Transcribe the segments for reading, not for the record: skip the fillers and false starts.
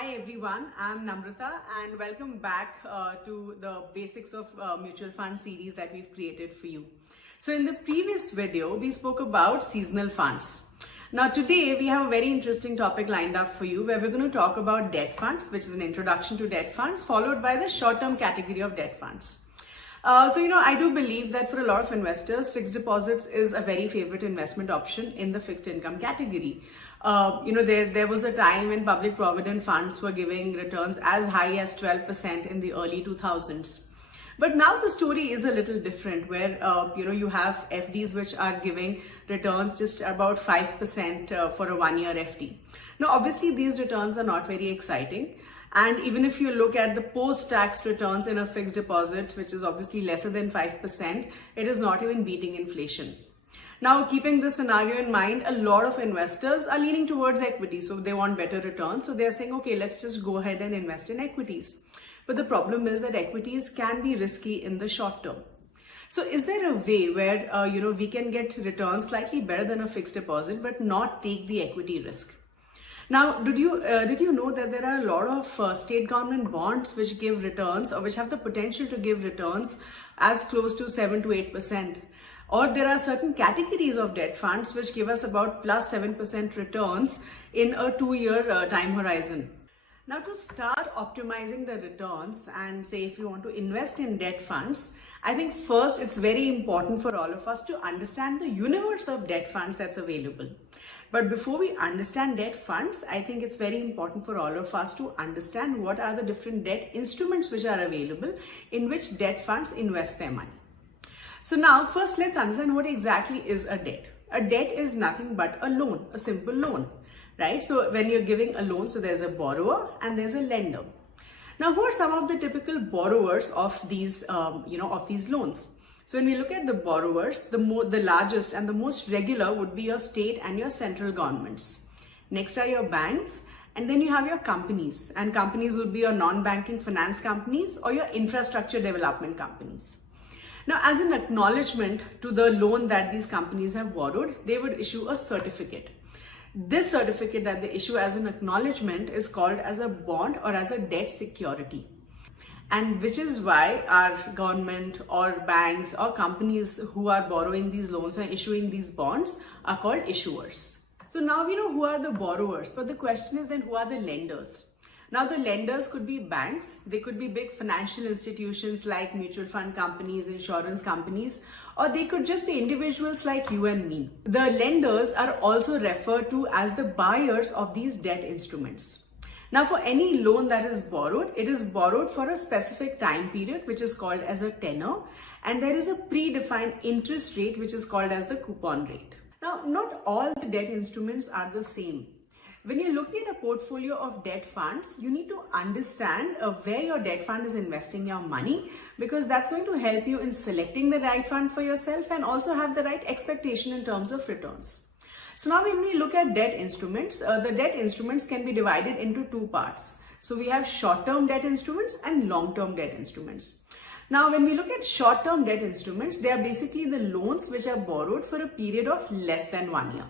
Hi everyone, I'm Namrata and welcome back to the basics of mutual fund series that we've created for you. So in the previous video, we spoke about seasonal funds. Now today we have a very interesting topic lined up for you where we're going to talk about debt funds, which is an introduction to debt funds, followed by the short-term category of debt funds. I do believe that for a lot of investors, fixed deposits is a very favorite investment option in the fixed income category. There was a time when public provident funds were giving returns as high as 12% in the early 2000s. But now the story is a little different where, you have FDs which are giving returns just about 5% for a 1-year FD. Now, obviously, these returns are not very exciting. And even if you look at the post-tax returns in a fixed deposit, which is obviously lesser than 5%, it is not even beating inflation. Now, keeping this scenario in mind, a lot of investors are leaning towards equity. So they want better returns. So they're saying, okay, let's just go ahead and invest in equities. But the problem is that equities can be risky in the short term. So is there a way where, we can get returns slightly better than a fixed deposit, but not take the equity risk? Now, did you know that there are a lot of state government bonds which give returns or which have the potential to give returns as close to 7 to 8%? Or there are certain categories of debt funds which give us about plus 7% returns in a 2-year time horizon. Now, to start optimizing the returns and say if you want to invest in debt funds, I think first it's very important for all of us to understand the universe of debt funds that's available. But before we understand debt funds, I think it's very important for all of us to understand what are the different debt instruments which are available in which debt funds invest their money. So now first let's understand what exactly is a debt. A debt is nothing but a loan, a simple loan, right? So when you're giving a loan, so there's a borrower and there's a lender. Now, who are some of the typical borrowers of these, of these loans? So when we look at the borrowers, the largest and the most regular would be your state and your central governments. Next are your banks, and then you have your companies. And companies would be your non-banking finance companies or your infrastructure development companies. Now, as an acknowledgement to the loan that these companies have borrowed, they would issue a certificate. This certificate that they issue as an acknowledgement is called as a bond or as a debt security. And which is why our government or banks or companies who are borrowing these loans and issuing these bonds are called issuers. So now we know who are the borrowers, but the question is then who are the lenders? Now the lenders could be banks, they could be big financial institutions like mutual fund companies, insurance companies, or they could just be individuals like you and me. The lenders are also referred to as the buyers of these debt instruments. Now, for any loan that is borrowed, it is borrowed for a specific time period, which is called as a tenor, and there is a predefined interest rate, which is called as the coupon rate. Now, not all the debt instruments are the same. When you're looking at a portfolio of debt funds, you need to understand where your debt fund is investing your money, because that's going to help you in selecting the right fund for yourself and also have the right expectation in terms of returns. So now when we look at debt instruments, the debt instruments can be divided into two parts. So we have short-term debt instruments and long-term debt instruments. Now when we look at short-term debt instruments, they are basically the loans which are borrowed for a period of less than 1 year.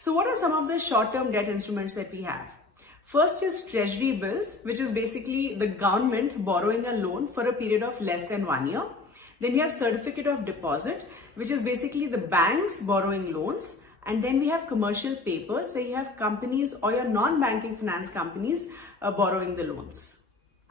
So what are some of the short-term debt instruments that we have? First is treasury bills, which is basically the government borrowing a loan for a period of less than 1 year. Then you have certificate of deposit, which is basically the banks borrowing loans. And then we have commercial papers where you have companies or your non-banking finance companies borrowing the loans.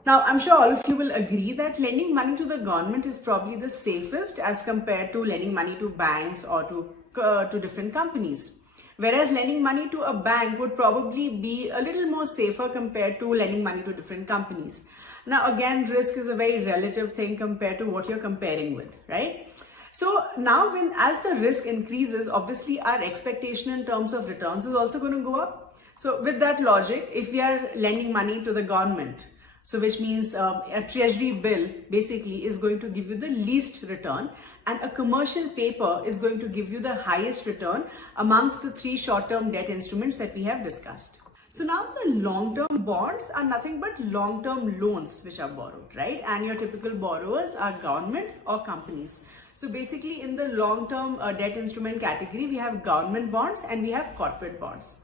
Now, I'm sure all of you will agree that lending money to the government is probably the safest as compared to lending money to banks or to different companies. Whereas lending money to a bank would probably be a little more safer compared to lending money to different companies. Now, again, risk is a very relative thing compared to what you're comparing with, right? So now as the risk increases, obviously our expectation in terms of returns is also going to go up. So with that logic, if we are lending money to the government, so which means a treasury bill basically is going to give you the least return, and a commercial paper is going to give you the highest return amongst the 3 short-term debt instruments that we have discussed. So now the long-term bonds are nothing but long-term loans which are borrowed, right? And your typical borrowers are government or companies. So basically in the long-term debt instrument category, we have government bonds and we have corporate bonds.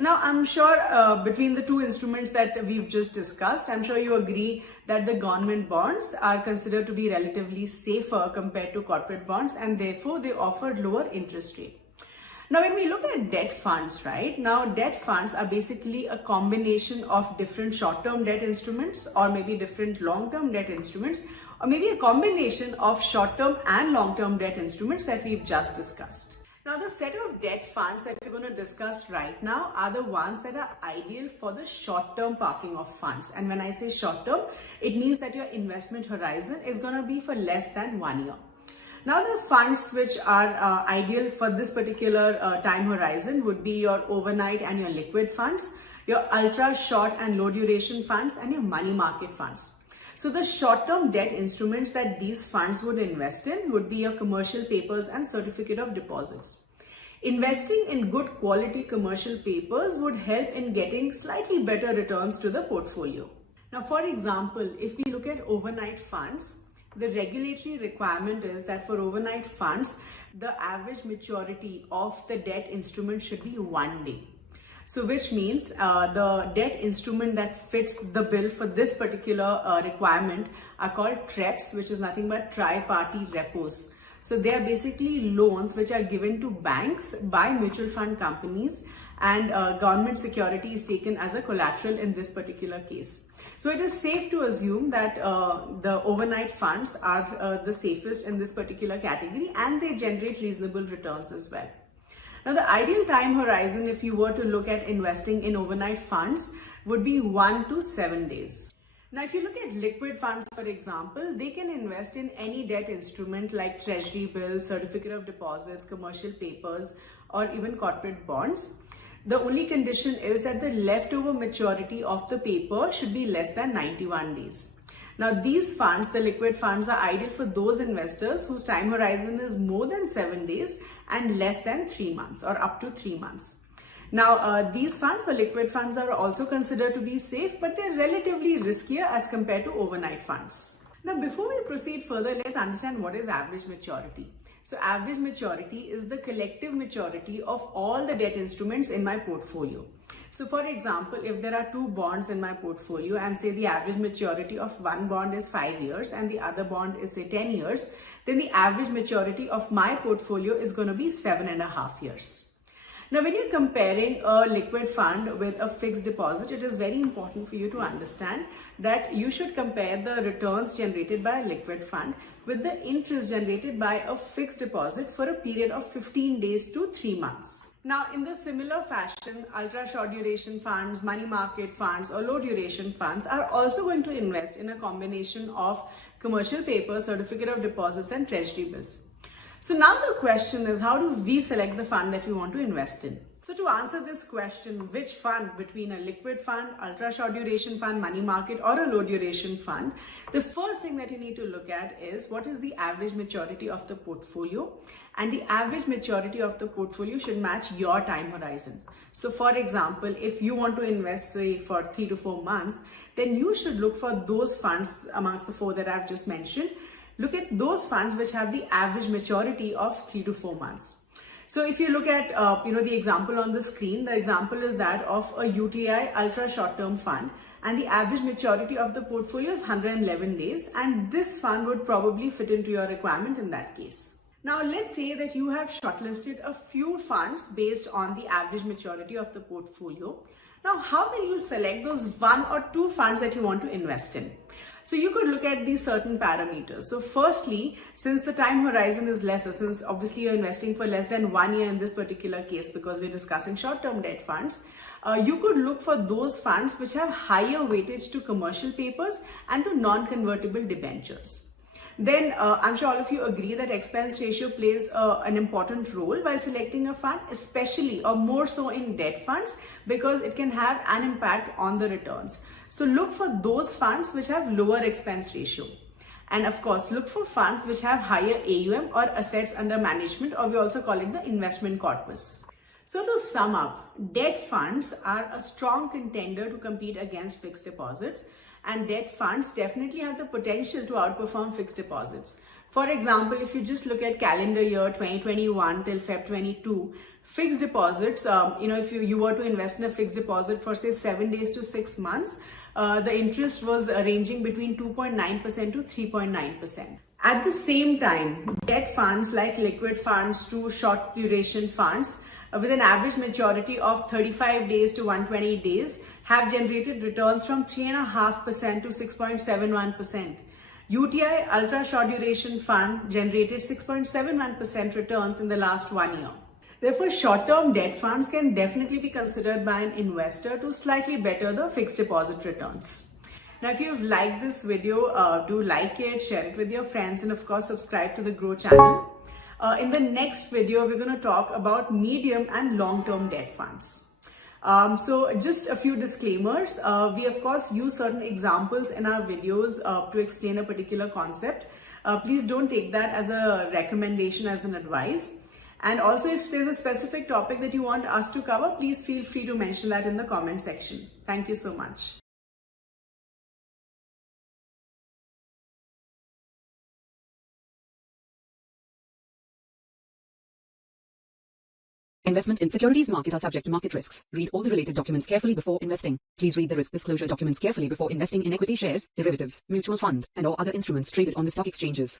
Now, I'm sure between the two instruments that we've just discussed, I'm sure you agree that the government bonds are considered to be relatively safer compared to corporate bonds, and therefore they offer lower interest rate. Now, when we look at debt funds, right, now debt funds are basically a combination of different short-term debt instruments, or maybe different long-term debt instruments, or maybe a combination of short-term and long-term debt instruments that we've just discussed. Now, the set of debt funds that we're going to discuss right now are the ones that are ideal for the short-term parking of funds. And when I say short-term, it means that your investment horizon is going to be for less than 1 year. Now, the funds which are ideal for this particular time horizon would be your overnight and your liquid funds, your ultra short and low duration funds, and your money market funds. So the short-term debt instruments that these funds would invest in would be your commercial papers and certificate of deposits. Investing in good quality commercial papers would help in getting slightly better returns to the portfolio. Now, for example, if we look at overnight funds, the regulatory requirement is that for overnight funds, the average maturity of the debt instrument should be 1 day. So which means the debt instrument that fits the bill for this particular requirement are called TREPs, which is nothing but tri-party repos. So they are basically loans which are given to banks by mutual fund companies, and government security is taken as a collateral in this particular case. So it is safe to assume that the overnight funds are the safest in this particular category, and they generate reasonable returns as well. Now, the ideal time horizon, if you were to look at investing in overnight funds, would be 1 to 7 days. Now, if you look at liquid funds, for example, they can invest in any debt instrument like treasury bills, certificate of deposits, commercial papers, or even corporate bonds. The only condition is that the leftover maturity of the paper should be less than 91 days. Now, these funds, the liquid funds, are ideal for those investors whose time horizon is more than 7 days and less than 3 months, or up to 3 months. Now, these funds or liquid funds are also considered to be safe, but they're relatively riskier as compared to overnight funds. Now, before we proceed further, let's understand what is average maturity. So, average maturity is the collective maturity of all the debt instruments in my portfolio. So, for example, if there are 2 bonds in my portfolio and say the average maturity of one bond is 5 years and the other bond is say 10 years, then the average maturity of my portfolio is going to be 7.5 years. Now, when you're comparing a liquid fund with a fixed deposit, it is very important for you to understand that you should compare the returns generated by a liquid fund with the interest generated by a fixed deposit for a period of 15 days to 3 months. Now, in the similar fashion, ultra short duration funds, money market funds, or low duration funds are also going to invest in a combination of commercial paper, certificate of deposits, and treasury bills. So now the question is, how do we select the fund that we want to invest in? So to answer this question, which fund between a liquid fund, ultra short duration fund, money market, or a low duration fund, the first thing that you need to look at is what is the average maturity of the portfolio, and the average maturity of the portfolio should match your time horizon. So for example, if you want to invest say for 3 to 4 months, then you should look for those funds amongst the 4 that I've just mentioned. Look at those funds which have the average maturity of 3 to 4 months. So if you look at the example on the screen, the example is that of a UTI ultra short-term fund, and the average maturity of the portfolio is 111 days, and this fund would probably fit into your requirement in that case. Now, let's say that you have shortlisted a few funds based on the average maturity of the portfolio. Now, how will you select those 1 or 2 funds that you want to invest in? So you could look at these certain parameters. So firstly, since the time horizon is lesser, since obviously you're investing for less than 1 year in this particular case because we're discussing short-term debt funds, you could look for those funds which have higher weightage to commercial papers and to non-convertible debentures. Then I'm sure all of you agree that expense ratio plays an important role while selecting a fund, especially or more so in debt funds, because it can have an impact on the returns. So look for those funds which have lower expense ratio. And of course, look for funds which have higher AUM or assets under management, or we also call it the investment corpus. So to sum up, debt funds are a strong contender to compete against fixed deposits, and debt funds definitely have the potential to outperform fixed deposits. For example, if you just look at calendar year 2021 till Feb 22, fixed deposits, if you were to invest in a fixed deposit for say 7 days to 6 months, the interest was ranging between 2.9% to 3.9%. At the same time, debt funds like liquid funds to short duration funds with an average maturity of 35 days to 120 days have generated returns from 3.5% to 6.71%. UTI Ultra Short Duration Fund generated 6.71% returns in the last 1 year. Therefore, short-term debt funds can definitely be considered by an investor to slightly better the fixed deposit returns. Now, if you've liked this video, do like it, share it with your friends, and of course, subscribe to the Grow channel. In the next video, we're going to talk about medium and long-term debt funds. So just a few disclaimers. We of course use certain examples in our videos to explain a particular concept. Please don't take that as a recommendation, as an advice. And also, if there's a specific topic that you want us to cover, please feel free to mention that in the comment section. Thank you so much. Investment in securities market are subject to market risks. Read all the related documents carefully before investing. Please read the risk disclosure documents carefully before investing in equity shares, derivatives, mutual fund, and/or other instruments traded on the stock exchanges.